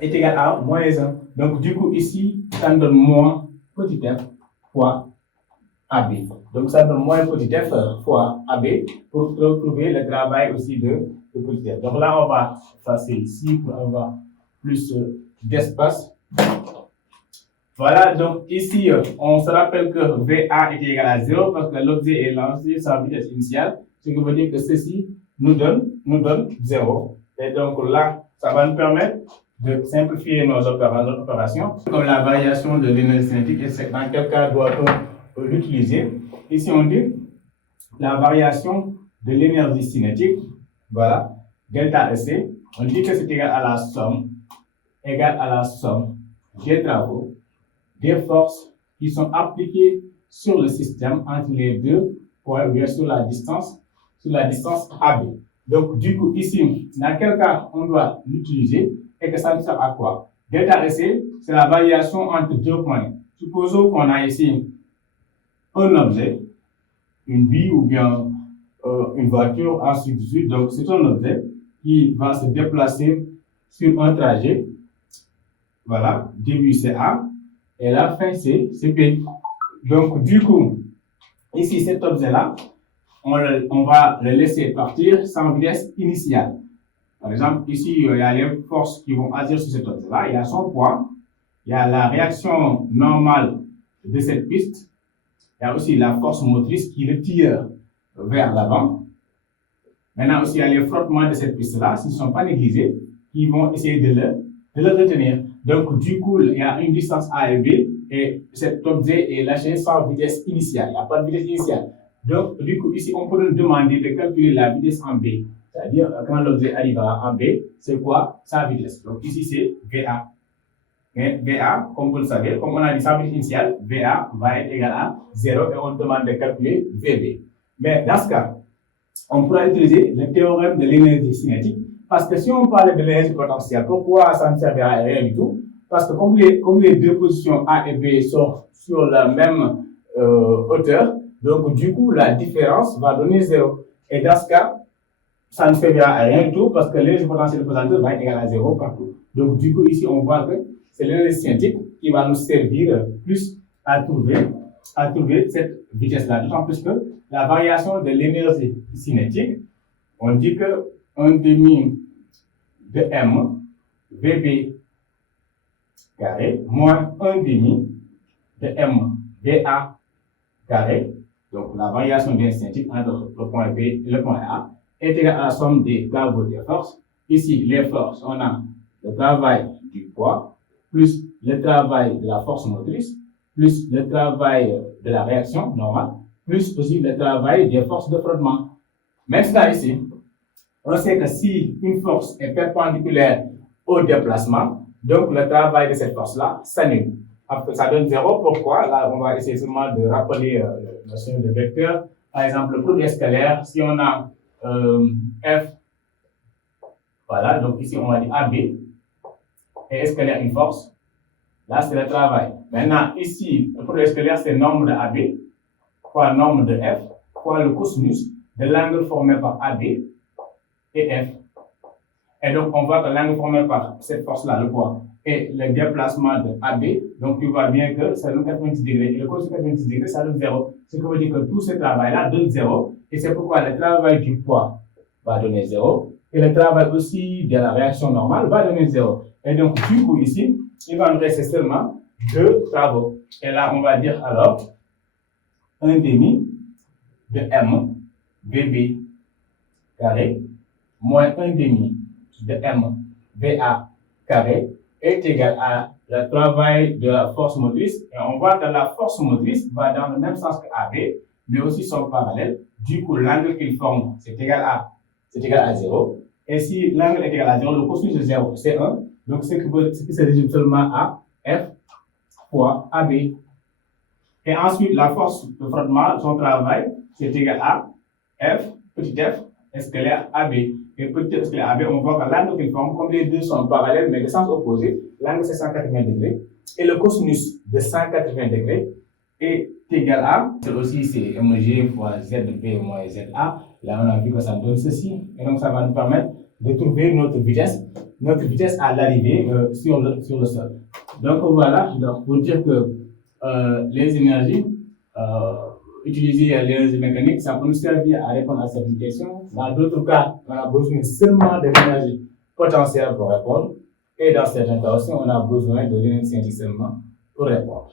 est égal à moins 1. Donc, du coup, ici, ça me donne moins petit f fois AB. Donc, ça donne moins petit f fois AB pour trouver le travail aussi de petit f. Donc là, on va passer ici pour avoir plus d'espace. Voilà, donc ici, on se rappelle que VA est égal à 0 parce que l'objet est lancé sans vitesse initiale, ce qui veut dire que ceci nous donne 0. Et donc là, ça va nous permettre de simplifier nos opérations, comme la variation de l'énergie cinétique, et dans quel cas doit-on l'utiliser. Ici, on dit la variation de l'énergie cinétique, voilà, delta EC, on dit que c'est égal à la somme des travaux, des forces qui sont appliquées sur le système entre les deux points, ou bien sur la distance AB. Donc, du coup, ici, dans quel cas on doit l'utiliser et que ça nous sert à quoi? Delta EC, c'est la variation entre deux points. Supposons qu'on a ici un objet, une bille ou bien une voiture, ainsi de suite. Donc, c'est un objet qui va se déplacer sur un trajet. Voilà, début c'est A et la fin c'est B. Donc, du coup, ici, cet objet-là, on va le laisser partir sans vitesse initiale. Par exemple, ici, il y a les forces qui vont agir sur cet objet-là. Il y a son poids, il y a la réaction normale de cette piste, il y a aussi la force motrice qui le tire vers l'avant. Maintenant aussi, il y a les frottements de cette piste-là, s'ils ne sont pas négligés, qui vont essayer de le retenir. Donc, du coup, il y a une distance A et B, et cet objet est lâché sans vitesse initiale. Il n'y a pas de vitesse initiale. Donc, du coup, ici, on peut nous demander de calculer la vitesse en B. C'est-à-dire, quand l'objet arrivera en B, c'est quoi sa vitesse? Donc, ici, c'est VA. Mais VA, comme vous le savez, comme on a dit sa vitesse initiale, VA va être égal à 0 et on demande de calculer VB. Mais dans ce cas, on pourra utiliser le théorème de l'énergie cinétique, parce que si on parlait de l'énergie potentielle, pourquoi ça ne servira à rien du tout? Parce que comme les deux positions A et B sont sur la même hauteur, donc du coup, la différence va donner 0. Et dans ce cas, ça ne servira à rien du tout, parce que l'énergie potentielle présentée va être égale à 0 partout. Donc du coup, ici, on voit que c'est l'énergie cinétique qui va nous servir plus à trouver cette vitesse-là. D'autant plus que la variation de l'énergie cinétique, on dit que 1 demi de M VB carré moins 1 demi de M VA carré, donc la variation de l'énergie cinétique entre le point B et le point A, est égale à la somme des travaux des forces. Ici, les forces, on a le travail du poids, plus le travail de la force motrice, plus le travail de la réaction normale, plus aussi le travail des forces de frottement. Maintenant ici, on sait que si une force est perpendiculaire au déplacement, donc le travail de cette force-là s'annule. Ça donne 0. Pourquoi? Là, on va essayer seulement de rappeler la notion de vecteur. Par exemple, le produit scalaire, si on a F, voilà, donc ici on va dire AB, et scalaire une force, là c'est le travail. Maintenant, ici, le produit scalaire c'est nombre de AB, fois nombre de F, fois le cosinus de l'angle formé par AB et F. Et donc, on voit que l'angle formé par cette force-là, le poids, et le déplacement de AB, donc tu vois bien que ça donne 90 degrés, et le cos de 90 degrés, ça donne 0. Ce qui veut dire que tout ce travail-là donne 0, et c'est pourquoi le travail du poids va donner 0, et le travail aussi de la réaction normale va donner 0. Et donc, du coup, ici, il va nous rester seulement 2 travaux. Et là, on va dire alors 1 demi de M BB carré moins 1 demi de M VA carré est égal à le travail de la force motrice. Et on voit que la force motrice va dans le même sens que AB, mais aussi son parallèle. Du coup, l'angle qu'il forme, c'est égal à 0. Et si l'angle est égal à 0, le cosinus de 0, c'est 1. Donc, ce qui se résume seulement à F fois AB. Et ensuite, la force de frottement, son travail, c'est égal à F, petit f, scalaire AB. Et petit f scalaire AB, on voit que l'angle qu'il forme, comme les deux sont parallèles, mais de sens opposé, l'angle c'est 180 degrés. Et le cosinus de 180 degrés est égal à, aussi c'est mg fois zb moins za. Là, on a vu que ça donne ceci. Et donc, ça va nous permettre de trouver notre vitesse à l'arrivée sur le sol. Donc, voilà, donc, pour dire que les énergies utiliser l'énergie mécanique, ça peut nous servir à répondre à cette question. Dans d'autres cas, on a besoin seulement de l'énergie potentielle pour répondre. Et dans certains cas aussi, on a besoin de l'énergie cinétique seulement pour répondre.